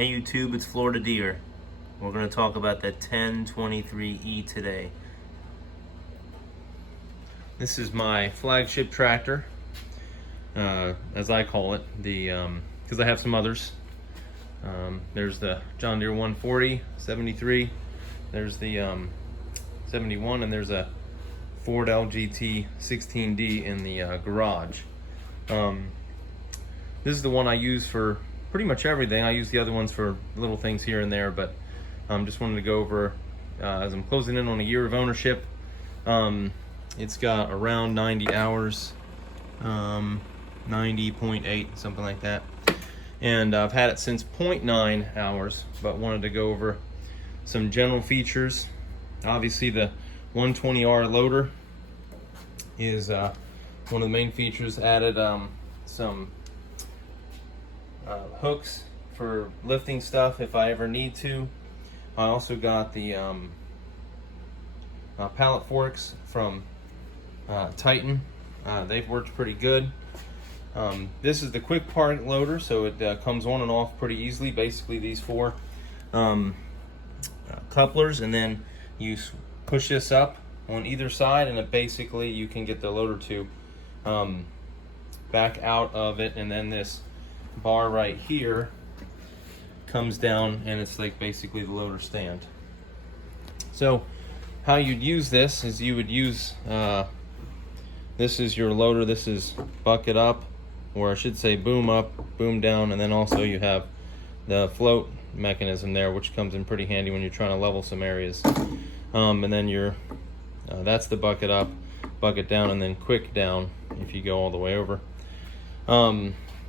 Hey YouTube, it's Florida Deere. We're going to talk about the 1023E today. This is my flagship tractor, as I call it, because I have some others. There's the John Deere 140, 73, there's the 71, and there's a Ford LGT 16D in the garage. This is the one I use for pretty much everything. I use the other ones for little things here and there, but just wanted to go over, as I'm closing in on a year of ownership. It's got around 90 hours, 90.8, something like that. And I've had it since 0.9 hours, but wanted to go over some general features. Obviously the 120R loader is one of the main features. Added some hooks for lifting stuff if I ever need to. I also got the pallet forks from Titan. They've worked pretty good. This is the quick part loader, so it comes on and off pretty easily. Basically these four couplers, and then you push this up on either side, and it basically you can get the loader to back out of it, and then this bar right here comes down and it's like basically the loader stand. So how you'd use this is you would use this is your loader. This is bucket up, or I should say boom up, boom down, and then also you have the float mechanism there, which comes in pretty handy when you're trying to level some areas. And then your that's the bucket up, bucket down, and then quick down if you go all the way over.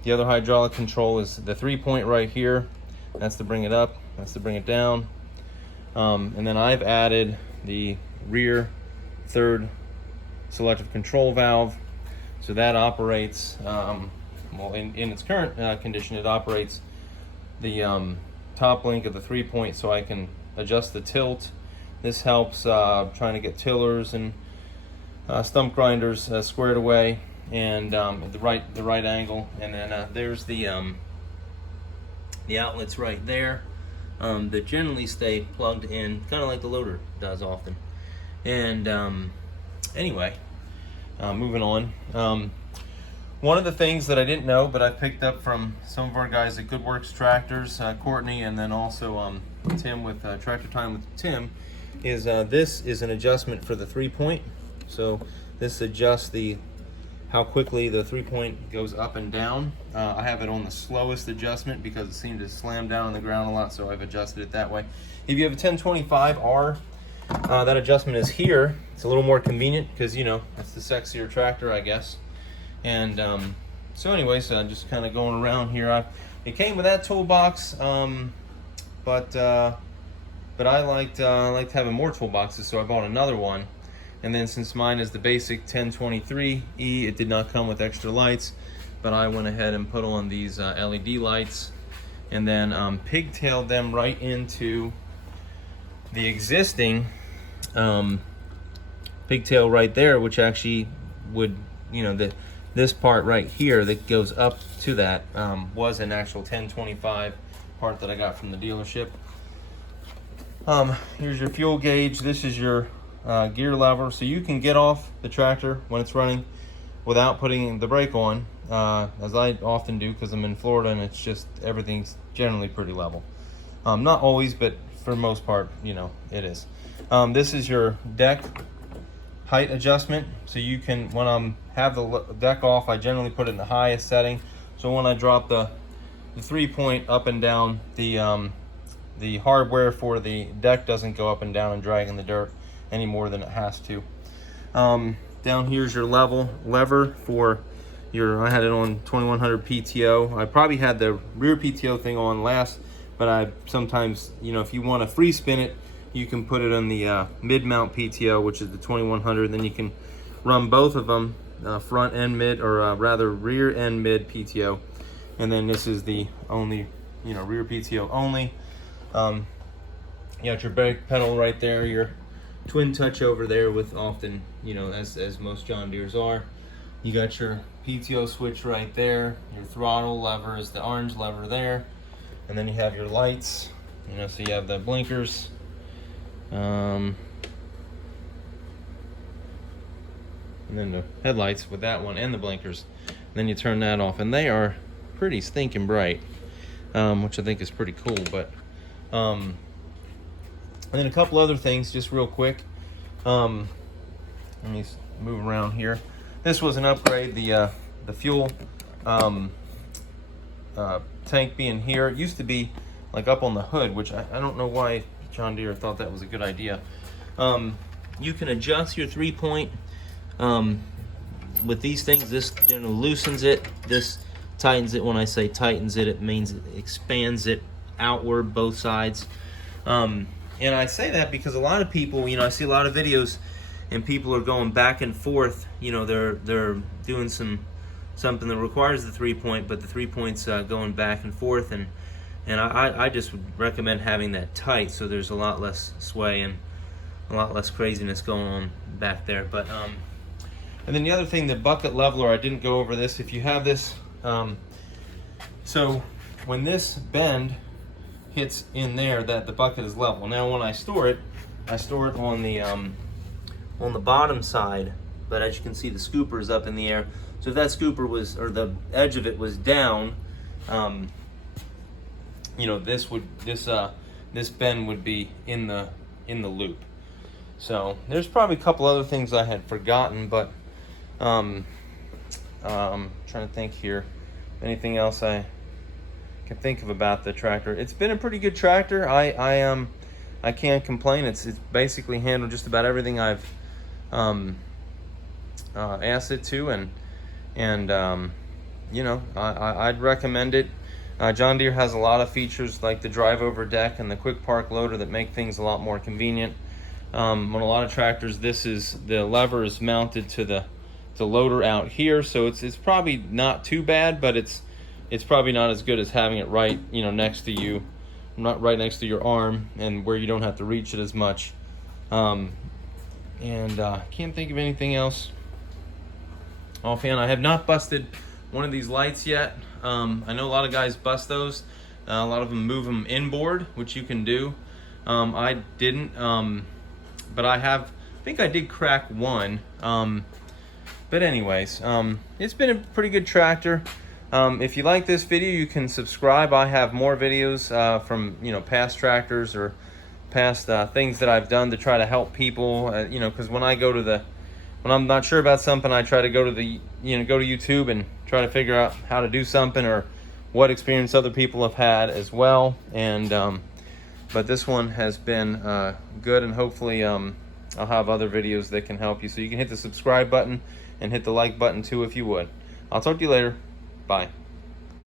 The other hydraulic control is the 3-point right here. That's to bring it up, that's to bring it down. And then I've added the rear third selective control valve. So that operates, well, in its current condition, it operates the top link of the 3-point, so I can adjust the tilt. This helps trying to get tillers and stump grinders squared away, and the right angle. And then there's the outlets right there that generally stay plugged in, kind of like the loader does often. And anyway, moving on. One of the things that I didn't know, but I picked up from some of our guys at Good Works Tractors, Courtney, and then also Tim with Tractor Time with Tim, is this is an adjustment for the 3-point. So this adjusts how quickly the 3-point goes up and down. I have it on the slowest adjustment because it seemed to slam down on the ground a lot, so I've adjusted it that way. If you have a 1025R, that adjustment is here. It's a little more convenient because, you know, it's the sexier tractor, I guess. And so anyways, just kind of going around here. It came with that toolbox, but I liked having more toolboxes, so I bought another one. And then since mine is the basic 1023E, it did not come with extra lights, but I went ahead and put on these LED lights, and then pigtailed them right into the existing pigtail right there, which actually would, you know, this part right here that goes up to that was an actual 1025 part that I got from the dealership. Here's your fuel gauge. This is your gear lever, so you can get off the tractor when it's running without putting the brake on, as I often do because I'm in Florida and it's just everything's generally pretty level. Not always, but for the most part, you know, it is. This is your deck height adjustment, so you can, when I have the deck off, I generally put it in the highest setting, so when I drop the 3-point up and down, the hardware for the deck doesn't go up and down and drag in the dirt any more than it has to. Down here's your lever for your, I had it on 2100 PTO. I probably had the rear PTO thing on last, but I sometimes, you know, if you want to free spin it, you can put it on the mid-mount PTO, which is the 2100. Then you can run both of them, front and mid, or rather rear and mid PTO. And then this is the only, you know, rear PTO only. You got your brake pedal right there, your twin touch over there with often, you know, as most John Deere's are. You got your PTO switch right there. Your throttle lever is the orange lever there. And then you have your lights, you know, so you have the blinkers. And then the headlights with that one and the blinkers. And then you turn that off, and they are pretty stinking bright, which I think is pretty cool. But and then a couple other things, just real quick. Let me move around here. This was an upgrade. The fuel tank being here, it used to be like up on the hood, which I don't know why John Deere thought that was a good idea. You can adjust your 3-point with these things. This generally loosens it. This tightens it. When I say tightens it, it means it expands it outward, both sides. And I say that because a lot of people, you know, I see a lot of videos and people are going back and forth. You know, they're doing something that requires the 3-point, but the 3-point's going back and forth, and I just would recommend having that tight, so there's a lot less sway and a lot less craziness going on back there. But and then the other thing, the bucket leveler, I didn't go over this. If you have this, so when this bend hits in there, that the bucket is level. Now when I store it on the bottom side, but as you can see, the scooper is up in the air. So if that scooper was, or the edge of it was down, you know, this bend would be in the loop. So there's probably a couple other things I had forgotten, but trying to think here. Anything else I can think of about the tractor? It's been a pretty good tractor. I can't complain. It's basically handled just about everything I've asked it to, and you know, I'd recommend it. John Deere has a lot of features like the drive over deck and the quick park loader that make things a lot more convenient. On a lot of tractors, the lever is mounted to the loader out here, so it's probably not too bad, but it's probably not as good as having it right, you know, next to you, not right next to your arm, and where you don't have to reach it as much. Can't think of anything else offhand. I have not busted one of these lights yet. I know a lot of guys bust those. A lot of them move them inboard, which you can do. I didn't, but I think I did crack one. But anyways, it's been a pretty good tractor. If you like this video, you can subscribe. I have more videos from, you know, past tractors or past things that I've done to try to help people. You know, because when I'm not sure about something, I try to go to YouTube and try to figure out how to do something or what experience other people have had as well. And but this one has been good, and hopefully I'll have other videos that can help you. So you can hit the subscribe button and hit the like button too if you would. I'll talk to you later. Bye.